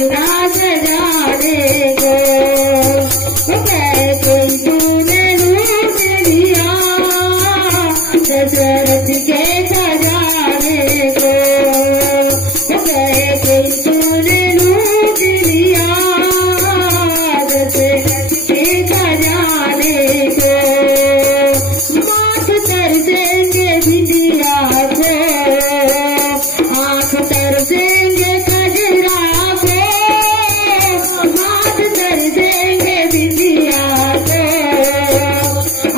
अंगना सजाने को, कैसे तूने लूट लिया दशरथ के खजाने को, कैसे तूने लूट लिया दशरथ के खजाने को। माथ तरसेंगे बिटिया को, आँख तरसेंगे कजरा को, माथ तरसेंगे बिटिया को,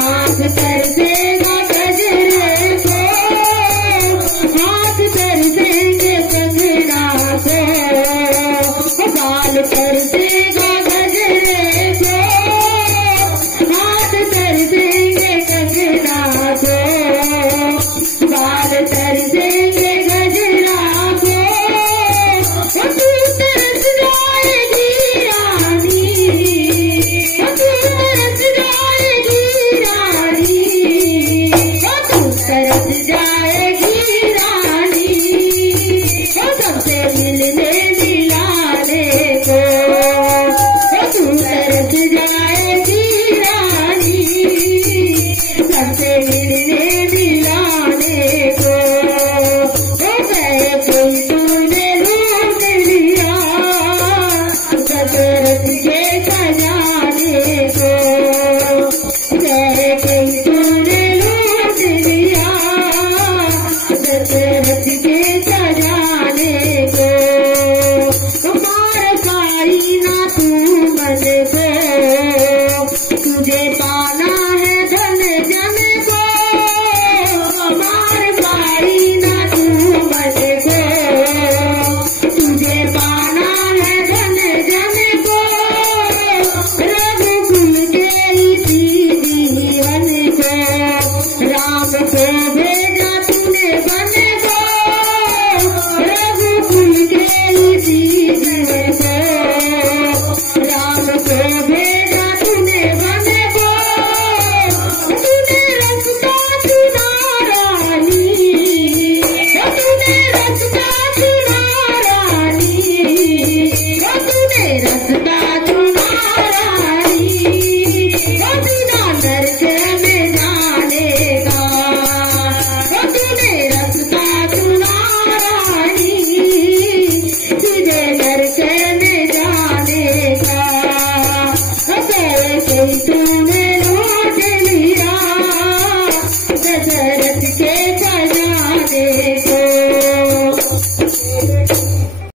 आँख तरसेगा कजरे को, हाथ तरसेंगे कंगना को, बाल तरसेगा गजरे को, हाथ तरसेंगे कंगना को, बाल तरसेंगे गजरा को। तू तरस जाएगी रानी, तू तरस जाएगी रानी, तू तरस जाएगी रानी, सबसे मिलने मिलाने को, तू तरस जाएगी रानी, सबसे मिलने मिलाने को। कैसे तूने लूट लिया दशरथ के खजाने को, कैसे तूने लूट लिया दशरथ के खजाने को। मार पाई ना तू मन को, तुझे पाना है धन जन को, मार पाई ना तू मन को, तुझे पाना है धन जन को। रघुकुल के इसी जीवन को, राम को भेजा तूने बन को, रघुकुल के इसी जीवन को, राम को भेजा तूने बन को। तूने रास्ता चुना रानी, तूने रास्ता चुना रानी, तूने रास्ता चुना रानी, बिना नरक में जाने का, तूने रास्ता चुना रानी, तुझे नरक में जाने का। कैसे तू